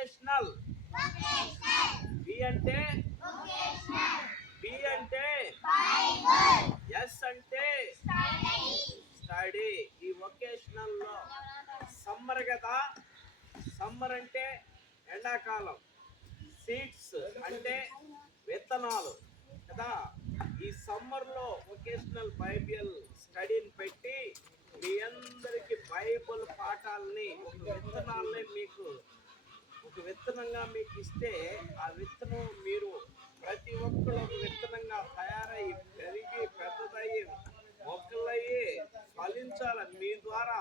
Vocational. B అంటే yes అంటే study. ఈ వొకేషనల్ లో సమ్మర్ కదా, సమ్మర్ అంటే ఎండాకాలం, సీడ్స్ అంటే విత్తనాలు కదా. ఈ సమ్మర్ లో వొకేషనల్ బైబిల్ స్టడీని పెట్టి మీ అందరికి బైబిల్ పాఠాలని ఒక విత్తనంగా మీకు ఇస్తే, ఆ విత్తనం మీరు ప్రతి ఒక్కరు ఒక విత్తనంగా తయారయ్యి పెరిగి పెద్దదయ్యి మొక్కలయ్యి ఫలించాలి. మీ ద్వారా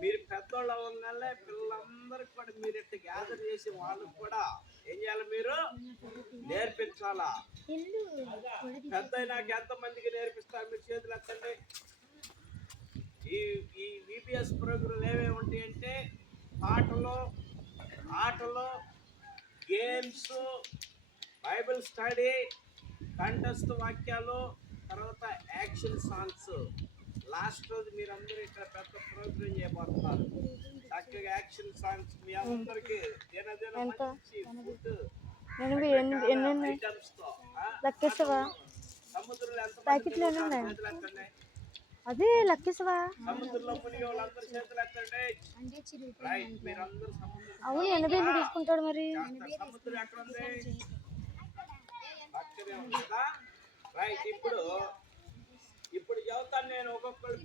మీరు పెద్దోళ్ళు అవ్వగానే పిల్లలందరికీ కూడా మీరు ఇట్లా గ్యాదర్ చేసి వాళ్ళకి కూడా ఏం చేయాలి, మీరు నేర్పించాలా. పెద్ద అయినాక ఎంతమందికి నేర్పిస్తారు? మీరు చేతులు ఎత్తండి. ఈ విపిఎస్ ప్రోగ్రాం ఏమేమి ఉంటాయంటే పాటలు, ఆటలు, గేమ్స్, బైబిల్ స్టడీ, కంఠస్థ వాక్యాలు, తర్వాత యాక్షన్ సాంగ్స్. లాస్ట్ రోజు మీరందరూ ఇక్కడ పెద్ద ప్రోగ్రాం చేయబోతున్నారు. చక్కగా యాక్షన్ సాంగ్స్ మీ అందరికి దినదిన మంచి ఫుడ్ ఐటమ్స్ తో. సముద్రంలో ఎంత అదే లక్కేసవా? సముద్రంలో మునిగే వాళ్ళందరూ చేతులు ఎత్తండి. రైట్, మీరందరూ అవును 80 తీసుకుంటాడు మరి. సముద్రం ఎక్కడ ఉంది? పక్కనే ఉంది కదా. రైట్, ఇప్పుడు చదువుతాను నేను. ఒక్కొక్కరు